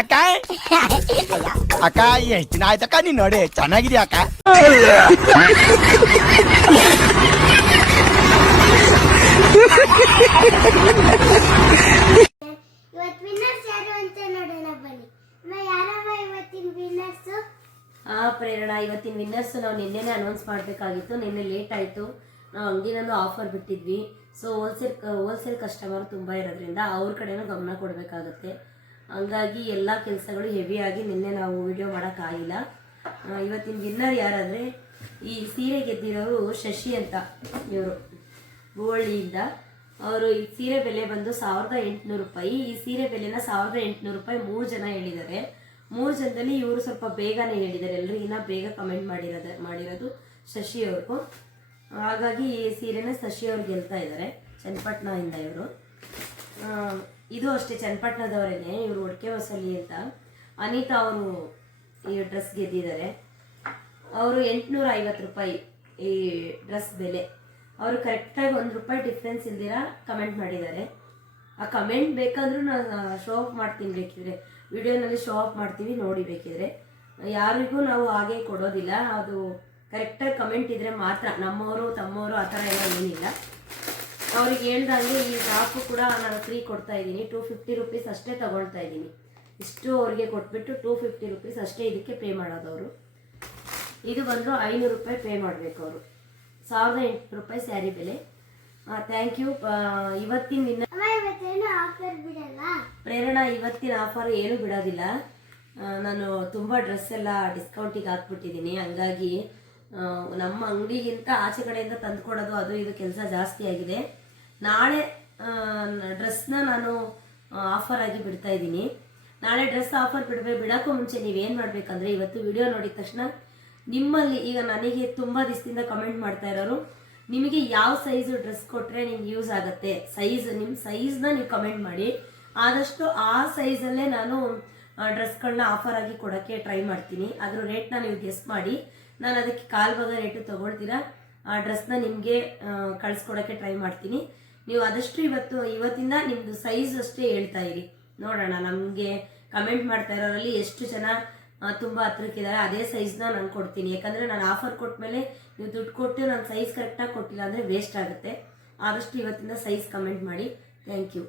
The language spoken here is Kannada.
ಅಕ್ಕ ಅಕ್ಕ ಎಷ್ಟು ದಿನ ಆಯ್ತಕ್ಕ ನೀನ್ ನೋಡಿ ಚೆನ್ನಾಗಿದ್ಯಾ ಅಕ್ಕ. ಪ್ರೇರಣಾ, ಇವತ್ತಿನ ವಿನ್ನರ್ಸ್ ನಾವು ನಿನ್ನೆನೇ ಅನೌನ್ಸ್ ಮಾಡಬೇಕಾಗಿತ್ತು. ನಿನ್ನೆ ಲೇಟ್ ಆಯಿತು. ನಾವು ಅಂಗಡಿನಲ್ಲೂ ಆಫರ್ ಬಿಟ್ಟಿದ್ವಿ. ಸೊ ಹೋಲ್ಸೇಲ್ ಕಸ್ಟಮರ್ ತುಂಬ ಇರೋದ್ರಿಂದ ಅವ್ರ ಕಡೆನೂ ಗಮನ ಕೊಡಬೇಕಾಗತ್ತೆ. ಹಂಗಾಗಿ ಎಲ್ಲ ಕೆಲಸಗಳು ಹೆವಿಯಾಗಿ ನಿನ್ನೆ ನಾವು ವಿಡಿಯೋ ಮಾಡೋಕ್ಕಾಗಿಲ್ಲ. ಇವತ್ತಿನ ವಿನ್ನರ್ ಯಾರಾದರೆ, ಈ ಸೀರೆ ಗೆದ್ದಿರೋರು ಶಶಿ ಅಂತ, ಇವರು ಗೋಳಿಯಿಂದ. ಅವರು ಈ ಸೀರೆ ಬೆಲೆ ಬಂದು 1800 ರೂಪಾಯಿ. ಈ ಸೀರೆ ಬೆಲೆನ 1800 ರೂಪಾಯಿ 3 ಜನ ಹೇಳಿದ್ದಾರೆ. 3 ಜನದಲ್ಲಿ ಇವರು ಸ್ವಲ್ಪ ಬೇಗನೆ ಹೇಳಿದ್ದಾರೆ. ಎಲ್ರಿಗಿನ್ನ ಬೇಗ ಕಮೆಂಟ್ ಮಾಡಿರೋದು ಶಶಿ ಅವ್ರಿಗೂ. ಹಾಗಾಗಿ ಈ ಸೀರೆನ ಶಶಿ ಅವ್ರು ಗೆಲ್ತಾ ಇದ್ದಾರೆ. ಚನ್ನಪಟ್ಟಣದಿಂದ ಇವರು. ಇದು ಅಷ್ಟೇ, ಚನ್ನಪಟ್ಟಣದವರೇನೆ. ಇವರು ಒಡಕೆ ಹೊಸಲಿ ಅಂತ. ಅನಿತಾ ಅವರು ಈ ಡ್ರೆಸ್ ಗೆದ್ದಿದ್ದಾರೆ. ಅವರು 850 ರೂಪಾಯಿ ಈ ಡ್ರೆಸ್ ಬೆಲೆ. ಅವರು ಕರೆಕ್ಟಾಗಿ 1 ರೂಪಾಯಿ ಡಿಫ್ರೆನ್ಸ್ ಇಲ್ದಿರ ಕಮೆಂಟ್ ಮಾಡಿದ್ದಾರೆ. ಆ ಕಮೆಂಟ್ ಬೇಕಾದ್ರೂ ನಾನು ಶೋ ಆಫ್ ಮಾಡ್ತೀನಿ, ಬೇಕಿದ್ರೆ ವಿಡಿಯೋನಲ್ಲಿ ಶೋ ಆಫ್ ಮಾಡ್ತೀವಿ, ನೋಡಿ ಬೇಕಿದ್ರೆ. ಯಾರಿಗೂ ನಾವು ಹಾಗೆ ಕೊಡೋದಿಲ್ಲ. ಅದು ಕರೆಕ್ಟಾಗಿ ಕಮೆಂಟ್ ಇದ್ರೆ ಮಾತ್ರ. ನಮ್ಮವರು ತಮ್ಮವರು ಆ ಥರ ಎಲ್ಲ ಏನಿಲ್ಲ. ಅವ್ರಿಗೆ ಹೇಳ್ದಂಗೆ ಈ ಟಾಪು ಕೂಡ ನಾನು ಫ್ರೀ ಕೊಡ್ತಾ ಇದ್ದೀನಿ. 250 ರೂಪೀಸ್ ಅಷ್ಟೇ ತಗೊಳ್ತಾ ಇದ್ದೀನಿ. ಇಷ್ಟು ಅವ್ರಿಗೆ ಕೊಟ್ಬಿಟ್ಟು 250 ರೂಪೀಸ್ ಅಷ್ಟೇ ಇದಕ್ಕೆ ಪೇ ಮಾಡೋದವರು. ಇದು ಬಂದರೂ 500 ರೂಪಾಯಿ ಪೇ ಮಾಡಬೇಕು ಅವರು. 1800 ರೂಪಾಯಿ ಸ್ಯಾರಿ ಬೆಲೆ. Thank you. ಇವತ್ತಿನ ಪ್ರೇರಣಾ, ಇವತ್ತಿನ ಆಫರ್ ಏನು ಬಿಡೋದಿಲ್ಲ. ನಾನು ತುಂಬ ಡ್ರೆಸ್ ಎಲ್ಲ ಡಿಸ್ಕೌಂಟಿಗೆ ಹಾಕ್ಬಿಟ್ಟಿದ್ದೀನಿ. ಹಂಗಾಗಿ ನಮ್ಮ ಅಂಗಡಿಗಿಂತ ಆಚೆ ಕಡೆಯಿಂದ ತಂದುಕೊಡೋದು ಅದು ಇದು ಕೆಲಸ ಜಾಸ್ತಿ ಆಗಿದೆ. ನಾಳೆ ಡ್ರೆಸ್ನ ನಾನು ಆಫರ್ ಆಗಿ ಬಿಡ್ತಾ ಇದ್ದೀನಿ. ನಾಳೆ ಡ್ರೆಸ್ ಆಫರ್ ಬಿಡೋಕ್ಕೂ ಮುಂಚೆ ನೀವೇನು ಮಾಡಬೇಕಂದ್ರೆ, ಇವತ್ತು ವಿಡಿಯೋ ನೋಡಿದ ತಕ್ಷಣ ನಿಮ್ಮಲ್ಲಿ, ಈಗ ನನಗೆ ತುಂಬ ದಿವಸದಿಂದ ಕಮೆಂಟ್ ಮಾಡ್ತಾ ಇರೋರು, ನಿಮಗೆ ಯಾವ ಸೈಜು ಡ್ರೆಸ್ ಕೊಟ್ಟರೆ ನಿಮ್ಗೆ ಯೂಸ್ ಆಗುತ್ತೆ, ನಿಮ್ಮ ಸೈಜ್ನ ನೀವು ಕಮೆಂಟ್ ಮಾಡಿ. ಆದಷ್ಟು ಆ ಸೈಜಲ್ಲೇ ನಾನು ಡ್ರೆಸ್ಗಳನ್ನ ಆಫರ್ ಆಗಿ ಕೊಡೋಕ್ಕೆ ಟ್ರೈ ಮಾಡ್ತೀನಿ. ಅದ್ರ ರೇಟ್ನ ನೀವು ಗೆಸ್ ಮಾಡಿ. ನಾನು ಅದಕ್ಕೆ ಕಾಲು ಭಾಗ ರೇಟು ತೊಗೊಳ್ತೀರಾ, ಆ ಡ್ರೆಸ್ನ ನಿಮಗೆ ಕಳಿಸ್ಕೊಡೋಕ್ಕೆ ಟ್ರೈ ಮಾಡ್ತೀನಿ. ನೀವು ಆದಷ್ಟು ಇವತ್ತಿಂದ ನಿಮ್ಮದು ಸೈಜ್ ಅಷ್ಟೇ ಹೇಳ್ತಾ ಇರಿ. ನೋಡೋಣ ನಮಗೆ ಕಮೆಂಟ್ ಮಾಡ್ತಾ ಇರೋರಲ್ಲಿ ಎಷ್ಟು ಜನ ತುಂಬ ಹತ್ರಕ್ಕಿದ್ದಾರೆ. ಅದೇ ಸೈಜ್ನ ನಾನು ಕೊಡ್ತೀನಿ. ಯಾಕಂದರೆ ನಾನು ಆಫರ್ ಕೊಟ್ಟಮೇಲೆ ನೀವು ದುಡ್ಡು ಕೊಟ್ಟು ನಾನು ಸೈಜ್ ಕರೆಕ್ಟಾಗಿ ಕೊಟ್ಟಿಲ್ಲ ಅಂದರೆ ವೇಸ್ಟ್ ಆಗುತ್ತೆ. ಆದಷ್ಟು ಇವತ್ತಿಂದ ಸೈಜ್ ಕಮೆಂಟ್ ಮಾಡಿ. Thank you.